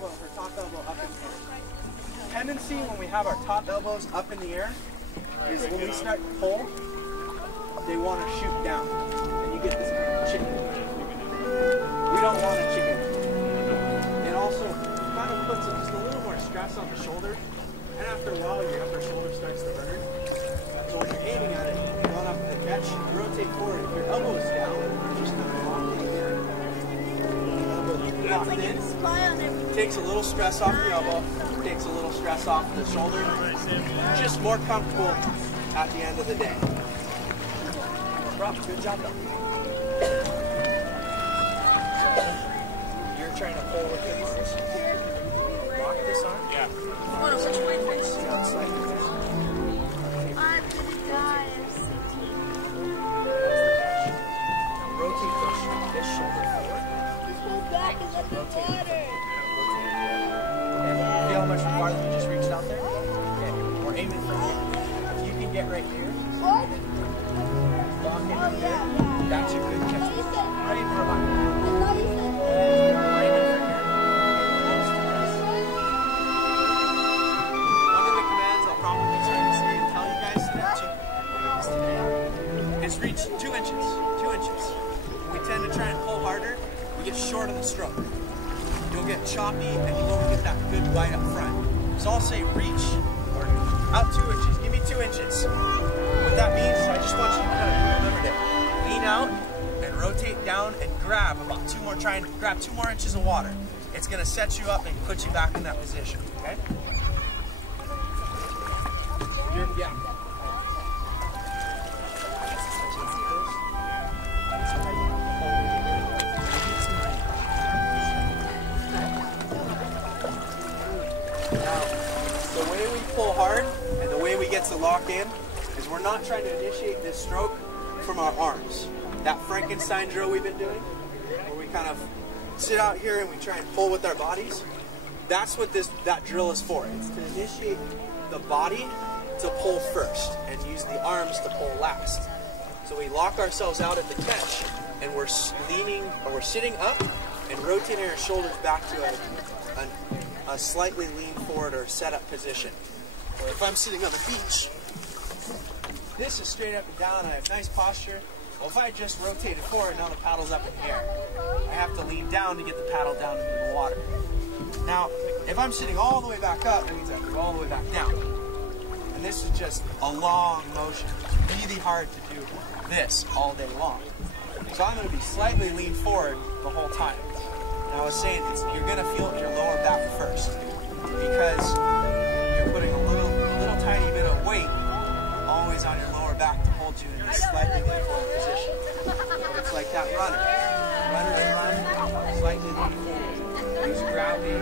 elbow, her top elbow up in the air. Tendency when we have our top elbows up in the air is when we start to pull, they want to shoot down. And you get this chicken. We don't want a chicken. It also kind of puts just a little more stress on the shoulder. And after a while, your upper shoulder starts to burn. So when you're aiming at it, you run up the catch, rotate forward. If your elbow is down, just kind of lock in there. Locked in. Takes a little stress off the elbow. Takes a little stress off the shoulder. Just more comfortable at the end of the day. Rob, good job though. You're trying to pull with the arms. Lock this arm. Yeah. Hold on, which way first? See how it's like this. I'm gonna die. I'm so Now rotate this shoulder forward. Go back and let the water. And feel how much farther you just reached out there? Okay, we're aiming from here. If you can get right here, What? lock in right there, that's your good catch. Right for about One of the commands I'll probably try to say and tell you guys today is reach 2 inches. 2 inches. When we tend to try and pull harder, we get short of the stroke. You'll get choppy and you won't get that good bite up front. So I'll say reach or out 2 inches. Give me 2 inches. What that means is I just want you to kind of remember to lean out and rotate down and grab about 2 more. Try and grab 2 more inches of water. It's going to set you up and put you back in that position. Okay? Yeah. Now, the way we pull hard and the way we get to lock in is we're not trying to initiate this stroke from our arms. That Frankenstein drill we've been doing, where we kind of sit out here and we try and pull with our bodies, that's what that drill is for. It's to initiate the body to pull first and use the arms to pull last. So we lock ourselves out at the catch and we're leaning, or we're sitting up and rotating our shoulders back to a slightly lean forward or set up position. Or if I'm sitting on the beach, this is straight up and down, I have nice posture. Well, if I just rotated forward, now the paddle's up in the air. I have to lean down to get the paddle down into the water. Now, if I'm sitting all the way back up, that means I have to go all the way back down. And this is just a long motion. It's really hard to do this all day long. So I'm going to be slightly leaned forward the whole time. And I was saying, you're going to feel your lower back first, because you're putting a little tiny bit of weight always on your lower back to hold you in this slightly lean forward position. But it's like that runner. Runners run, slightly lean forward. Use gravity